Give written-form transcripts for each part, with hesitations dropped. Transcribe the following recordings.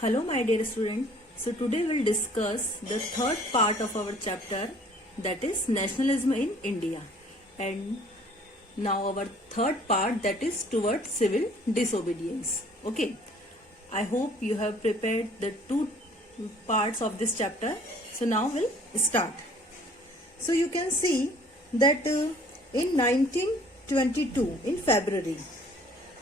Hello my dear student. So today we'll discuss the third part of our chapter, that is nationalism in India. And now our third part, that is towards civil disobedience. Okay. I hope you have prepared the two parts of this chapter. So now we'll start. So you can see that in 1922 in February,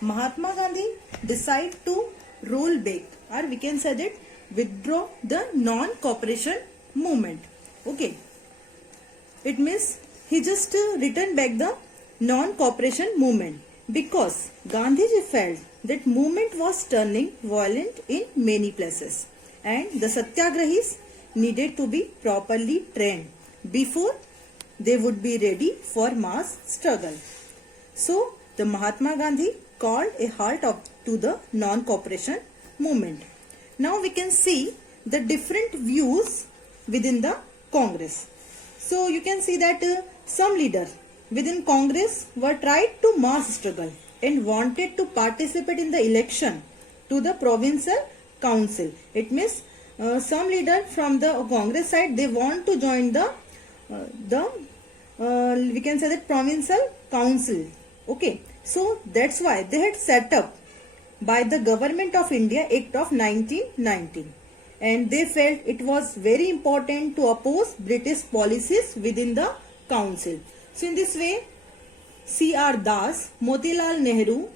Mahatma Gandhi decided to roll back, or we can say that withdraw the non-cooperation movement. Okay. It means he just returned back the non-cooperation movement because Gandhiji felt that movement was turning violent in many places and the Satyagrahis needed to be properly trained before they would be ready for mass struggle. So the Mahatma Gandhi called a halt to the non-cooperation movement. Now we can see the different views within the Congress. So you can see that some leaders within Congress were tried to mass struggle and wanted to participate in the election to the provincial council. It means some leader from the Congress side, they want to join the we can say that provincial council. Okay, so that's why they had set up by the Government of India Act of 1919, and they felt it was very important to oppose British policies within the council. So in this way, C.R. Das, Motilal Nehru,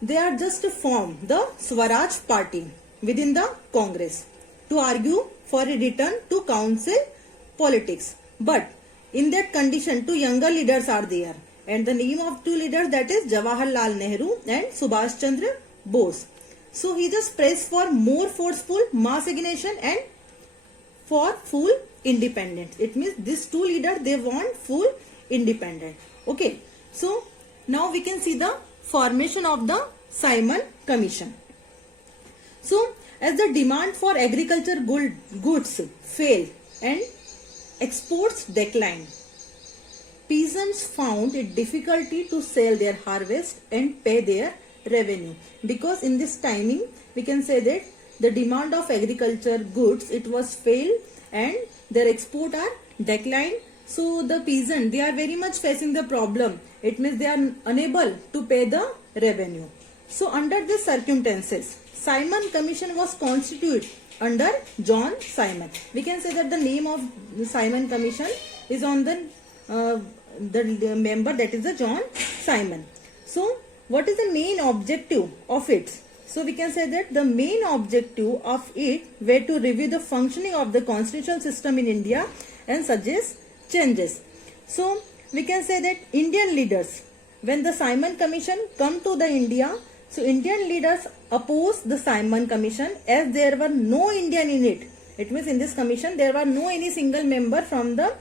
they are just formed the Swaraj party within the Congress to argue for a return to council politics. But in that condition, two younger leaders are there, and the name of two leaders, that is Jawaharlal Nehru and Subhash Chandra Bose. So he just pressed for more forceful mass ignition and for full independence. It means these two leaders, they want full independence. Okay, so now we can see the formation of the Simon Commission. So as the demand for agriculture goods failed and exports declined, peasants found it difficulty to sell their harvest and pay their revenue, because in this timing we can say that the demand of agriculture goods, it was failed and their export are declined. So the peasant, they are very much facing the problem. It means they are unable to pay the revenue. So under these circumstances, Simon Commission was constituted under John Simon. We can say that the name of the Simon Commission is on the member, that is the John Simon. So what is the main objective of it? So we can say that the main objective of it were to review the functioning of the constitutional system in India and suggest changes. So we can say that Indian leaders, when the Simon Commission come to the India, so Indian leaders opposed the Simon Commission as there were no Indian in it. It means in this commission there were no any single member from the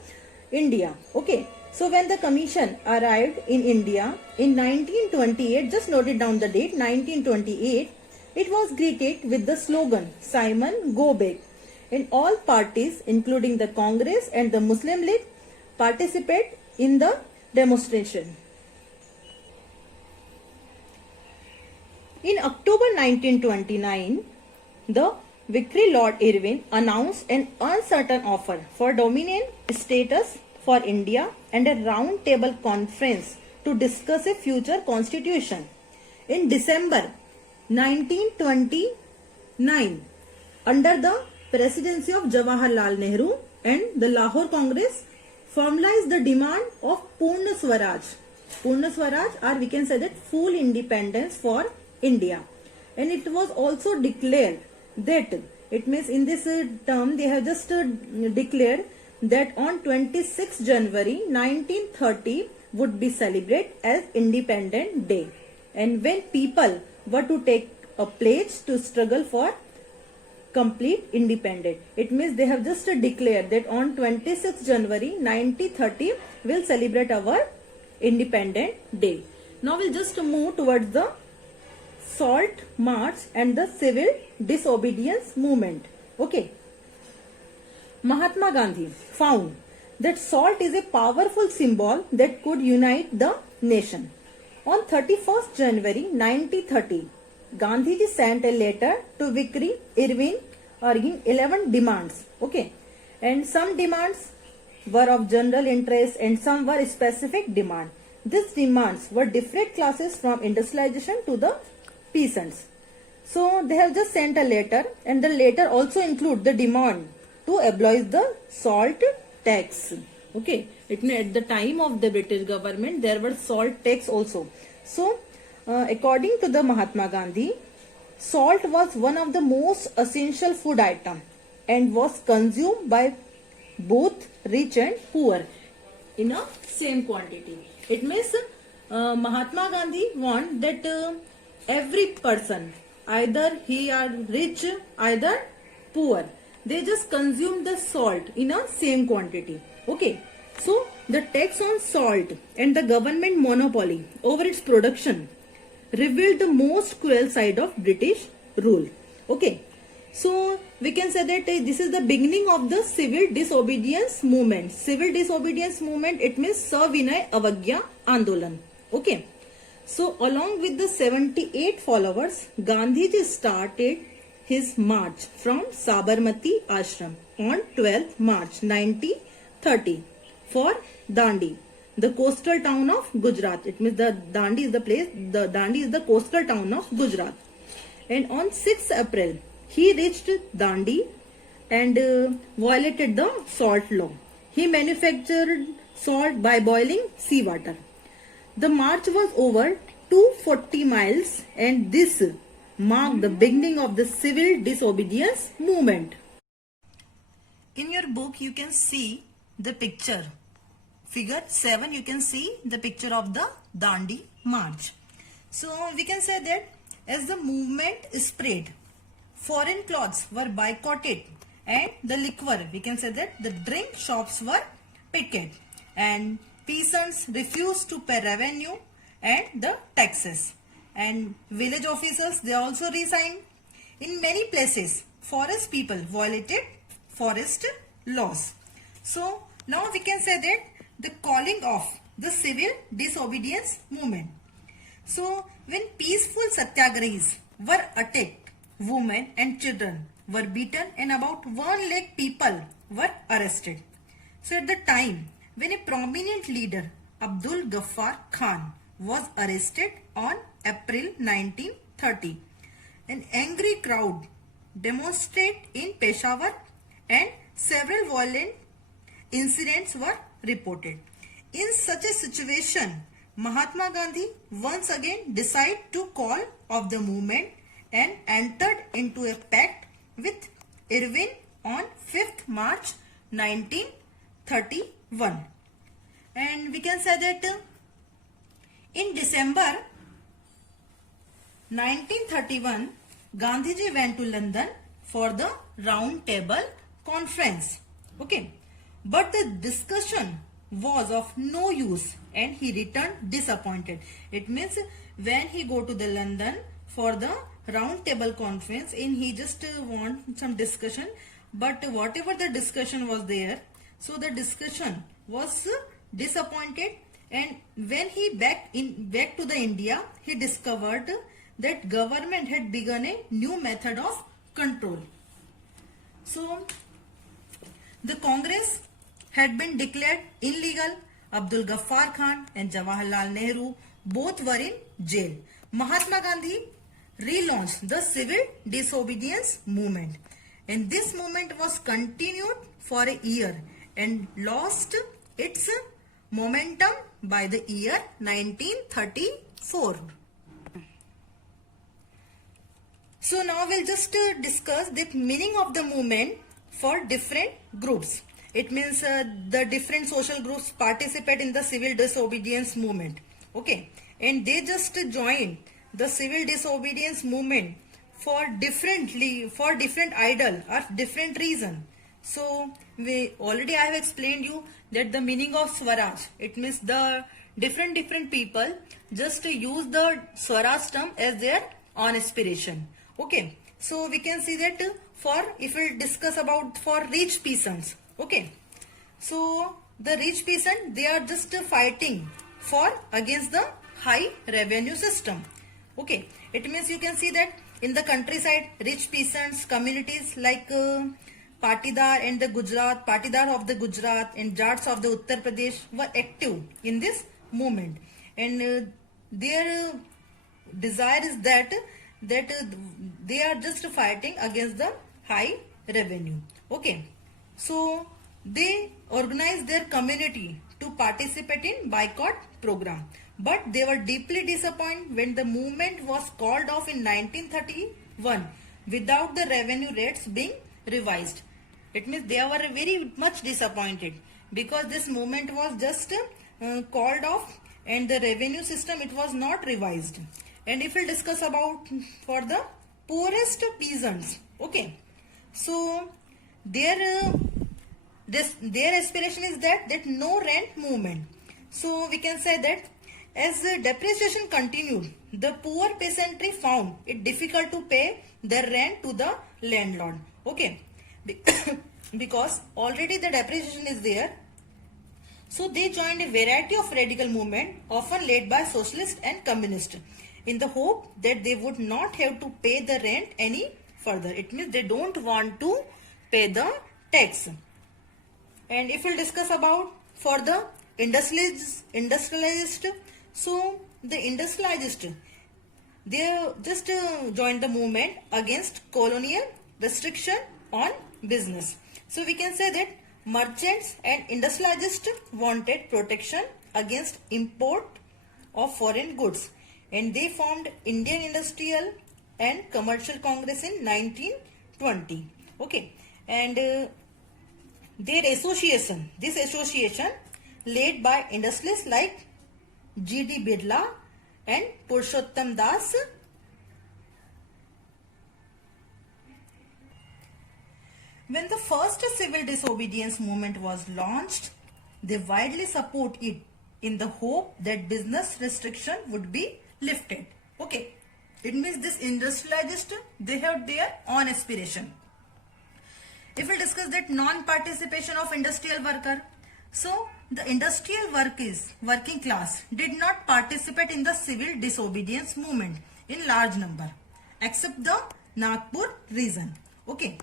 India. Okay. So when the commission arrived in India in 1928, just note it down the date, 1928, it was greeted with the slogan, Simon Go Back. And all parties, including the Congress and the Muslim League, participate in the demonstration. In October 1929, the Victory Lord Irwin announced an uncertain offer for Dominion status for India and a round table conference to discuss a future constitution. In December 1929, under the presidency of Jawaharlal Nehru, and the Lahore Congress formalized the demand of Purna Swaraj. Purna Swaraj, or we can say that full independence for India. And it was also declared that, it means in this term they have just declared that on 26 January 1930 would be celebrated as Independent Day. And when people were to take a pledge to struggle for complete independence, it means they have just declared that on 26 January 1930 we'll celebrate our Independent Day. Now we'll just move towards the Salt March and the civil disobedience movement. Okay. Mahatma Gandhi found that salt is a powerful symbol that could unite the nation. On 31st January 1930, Gandhiji sent a letter to Vickery Irving urging 11 demands. Okay, and some demands were of general interest and some were specific demand. These demands were different classes from industrialization to the peasants. So they have just sent a letter, and the letter also include the demand to abolish the salt tax. Okay, it means at the time of the British government there were salt tax also. So according to the Mahatma Gandhi, salt was one of the most essential food item and was consumed by both rich and poor in a same quantity. It means Mahatma Gandhi want that every person, either he are rich, either poor, they just consume the salt in a same quantity. Okay, so the tax on salt and the government monopoly over its production revealed the most cruel side of British rule. Okay, so we can say that this is the beginning of the civil disobedience movement. Civil disobedience movement, it means Savinay Avagya Andolan. Okay, so along with the 78 followers, Gandhiji started his march from Sabarmati Ashram on 12th March 1930 for Dandi, the coastal town of Gujarat. It means the Dandi is the place, the Dandi is the coastal town of Gujarat. And on 6th April, he reached Dandi and violated the salt law. He manufactured salt by boiling seawater. The march was over 240 miles, and this marked the beginning of the civil disobedience movement. In your book, you can see the picture. Figure 7, you can see the picture of the Dandi march. So we can say that as the movement spread, foreign clothes were boycotted and the liquor, we can say that the drink shops were picketed and peasants refused to pay revenue and the taxes, and village officers, they also resigned. In many places, forest people violated forest laws. So now we can say that the calling of the civil disobedience movement. So when peaceful satyagrahis were attacked, women and children were beaten and about 1 lakh people were arrested. So at the time when a prominent leader, Abdul Ghaffar Khan, was arrested on April 1930, an angry crowd demonstrated in Peshawar and several violent incidents were reported. In such a situation, Mahatma Gandhi once again decided to call off the movement and entered into a pact with Irving on 5th March 1931. And we can say that in December 1931, Gandhiji went to London for the round table conference. Okay, but the discussion was of no use and he returned disappointed. It means when he go to the London for the round table conference and he just want some discussion, but whatever the discussion was there, so the discussion was disappointed, and when he back to the India, he discovered that government had begun a new method of control. So the Congress had been declared illegal. Abdul Ghaffar Khan and Jawaharlal Nehru both were in jail. Mahatma Gandhi relaunched the civil disobedience movement, and this movement was continued for a year and lost its momentum by the year 1934. So now we'll just discuss the meaning of the movement for different groups. It means the different social groups participate in the civil disobedience movement. Okay, and they just joined the civil disobedience movement for different idol or different reason. So I have explained you that the meaning of Swaraj, it means the different people just use the Swaraj term as their own aspiration. Okay, so we can see that if we discuss about for rich peasants. Okay, so the rich peasant, they are just fighting for against the high revenue system. Okay, it means you can see that in the countryside, rich peasants communities like Patidar of the Gujarat and Jats of the Uttar Pradesh were active in this movement, and their desire is that they are just fighting against the high revenue. Okay, so they organized their community to participate in boycott program, but they were deeply disappointed when the movement was called off in 1931 without the revenue rates being revised. It means they were very much disappointed because this movement was just called off and the revenue system, it was not revised. And if we discuss about for the poorest peasants, okay, so their aspiration is that no rent movement. So we can say that as depreciation continued, the poor peasantry found it difficult to pay their rent to the landlord. Okay, because already the depreciation is there. So they joined a variety of radical movement, often led by socialists and communists, in the hope that they would not have to pay the rent any further. It means they don't want to pay the tax. And if we'll discuss about for the industrialist, so the industrialist, they just joined the movement against colonial restriction on business. So we can say that merchants and industrialists wanted protection against import of foreign goods, and they formed Indian Industrial and Commercial Congress in 1920. Okay, and this association led by industrialists like G.D. Birla and Purushottam Das. When the first civil disobedience movement was launched, they widely support it in the hope that business restriction would be lifted. Okay, it means this industrialist, they have their own aspiration. If we discuss that non-participation of industrial worker, so the industrial working class did not participate in the civil disobedience movement in large number, except the Nagpur region. Okay,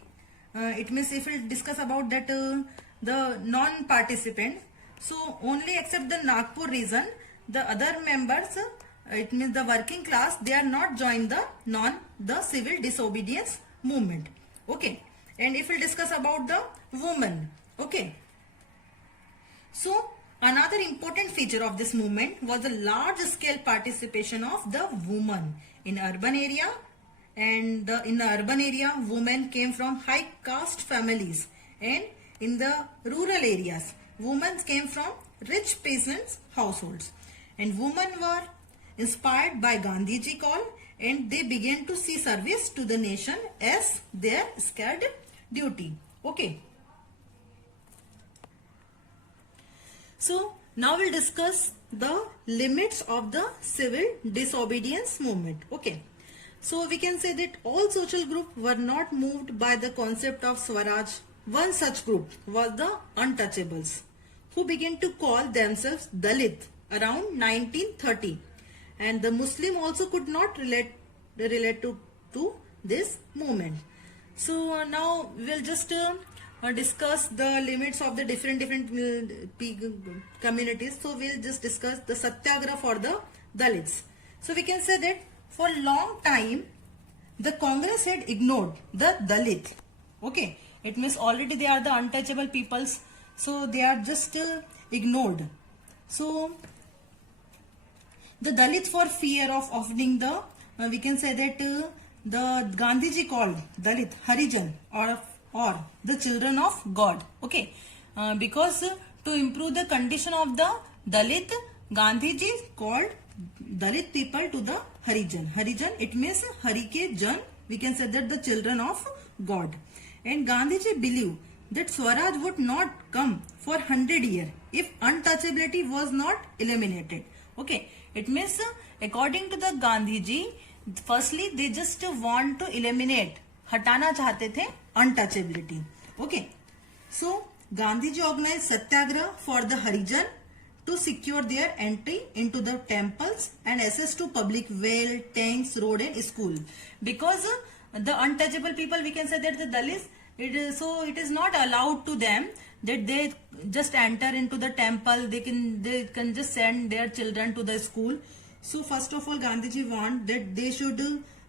it means if we discuss about that the non-participant, so only except the Nagpur region, the other members, it means the working class, they are not joined the civil disobedience movement. Okay, and if we discuss about the women, okay, so another important feature of this movement was the large scale participation of the women in urban area. And in the urban area, women came from high caste families, and in the rural areas, women came from rich peasants households. And women were inspired by Gandhiji call, and they began to see service to the nation as their sacred duty. Okay. So now we'll discuss the limits of the civil disobedience movement. Okay. So we can say that all social groups were not moved by the concept of Swaraj. One such group was the untouchables, who began to call themselves Dalit around 1930. And the Muslim also could not relate to this movement. So now we'll just discuss the limits of the different communities. So we'll just discuss the Satyagraha for the Dalits. So we can say that for a long time, the Congress had ignored the Dalit. Okay, it means already they are the untouchable peoples, so they are just ignored. So the Dalits, for fear of offending the, we can say that the Gandhiji called Dalit Harijan or the children of God. Okay, because to improve the condition of the Dalit, Gandhiji called Dalit people to the Harijan. Harijan, it means Hari ke Jan, we can say that the children of God. And Gandhiji believed that Swaraj would not come for 100 years if untouchability was not eliminated. Okay, it means according to the Gandhiji, firstly they just want to eliminate, हटाना चाहते थे untouchability. Okay, so Gandhiji organized Satyagraha for the Harijan to secure their entry into the temples and access to public well, tanks, road and school. Because the untouchable people, we can say that the Dalits, it is not allowed to them that they just enter into the temple. They can just send their children to the school. So first of all, Gandhiji want that they should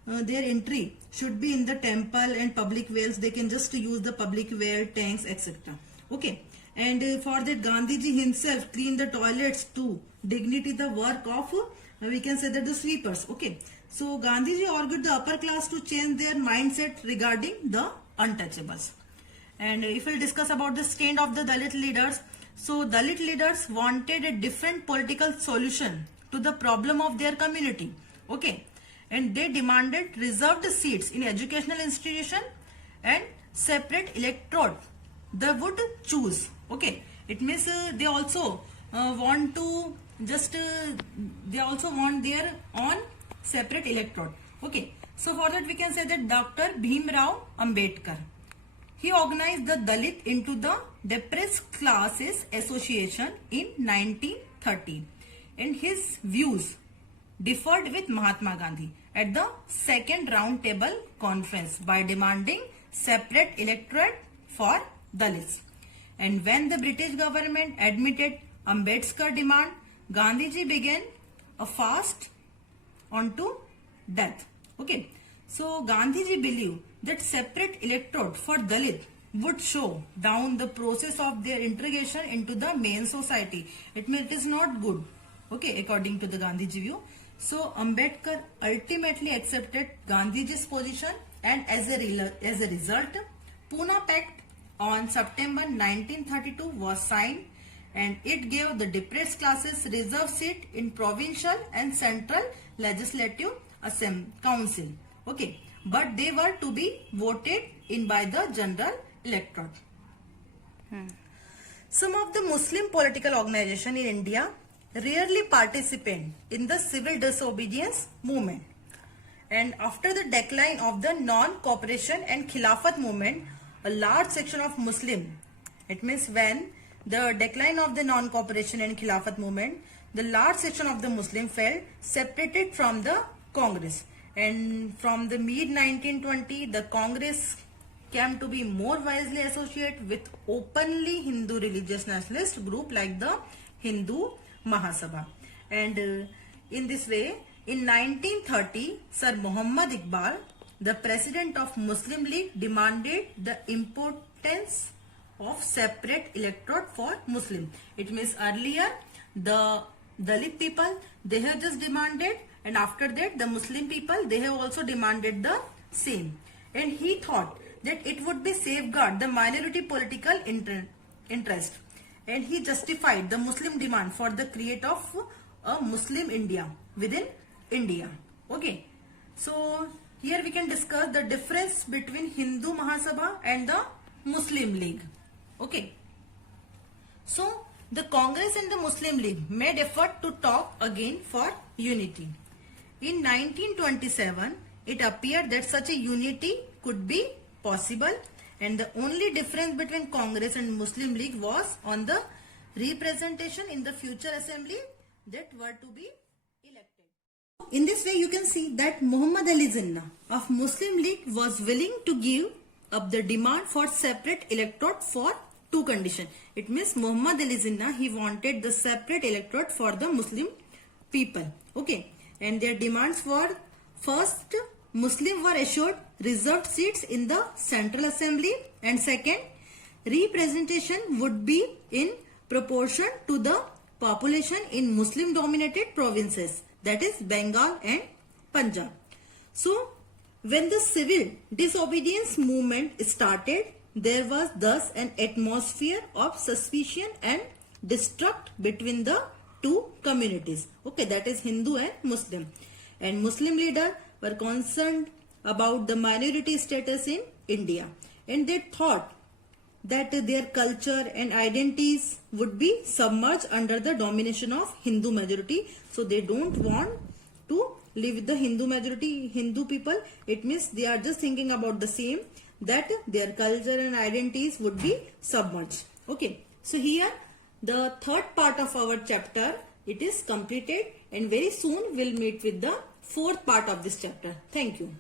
their entry should be in the temple and public wells. They can just use the public well, tanks, etc. Okay. And for that, Gandhiji himself cleaned the toilets to dignity the work of we can say that the sweepers. Okay. So Gandhiji argued the upper class to change their mindset regarding the untouchables. And if we'll discuss about the stand of the Dalit leaders, so Dalit leaders wanted a different political solution to the problem of their community. Okay. And they demanded reserved seats in educational institution and separate electorate they would choose. Okay, it means they also want to just they also want their own separate electorate. Okay, so for that we can say that Dr. Bhimrao Ambedkar, he organized the Dalit into the Depressed Classes Association in 1930, and his views differed with Mahatma Gandhi at the second round table conference by demanding separate electorate for Dalits. And when the British government admitted Ambedkar's demand, Gandhiji began a fast onto death. Okay, so Gandhiji believed that separate electorate for Dalit would show down the process of their integration into the main society. It means it is not good. Okay, according to the Gandhiji view. So Ambedkar ultimately accepted Gandhiji's position, and as a result, Pune Pact on September 1932 was signed, and it gave the depressed classes reserved seat in provincial and central legislative council. Okay, but they were to be voted in by the general electorate. Some of the Muslim political organizations in India rarely participate in the civil disobedience movement. And after the decline of the non-cooperation and Khilafat movement, a large section of Muslim, it means when the decline of the non-cooperation and Khilafat movement, the large section of the Muslim felt separated from the Congress. And from the mid-1920, the Congress came to be more wisely associated with openly Hindu religious nationalist group like the Hindu Mahasabha. And in this way, in 1930, Sir Muhammad Iqbal, the president of Muslim League, demanded the importance of separate electorate for Muslim. It means earlier the Dalit people, they have just demanded, and after that the Muslim people, they have also demanded the same. And he thought that it would be safeguard the minority political interest. And he justified the Muslim demand for the create of a Muslim India within India. Okay, so here we can discuss the difference between Hindu Mahasabha and the Muslim League. Okay, so the Congress and the Muslim League made effort to talk again for unity. In 1927, it appeared that such a unity could be possible, and the only difference between Congress and Muslim League was on the representation in the future assembly that were to be elected. In this way, you can see that Muhammad Ali Jinnah of Muslim League was willing to give up the demand for separate electorate for two conditions. It means Muhammad Ali Jinnah, he wanted the separate electorate for the Muslim people. Okay, and their demands were: first, Muslims were assured reserved seats in the Central Assembly, and second, representation would be in proportion to the population in Muslim dominated provinces, that is Bengal and Punjab. So when the civil disobedience movement started, there was thus an atmosphere of suspicion and distrust between the two communities. Okay, that is Hindu and Muslim. And Muslim leaders were concerned about the minority status in India, and they thought that their culture and identities would be submerged under the domination of Hindu majority. So they don't want to live with the Hindu majority, Hindu people. It means they are just thinking about the same, that their culture and identities would be submerged. Okay, so here the third part of our chapter, it is completed, and very soon we'll meet with the fourth part of this chapter. Thank you.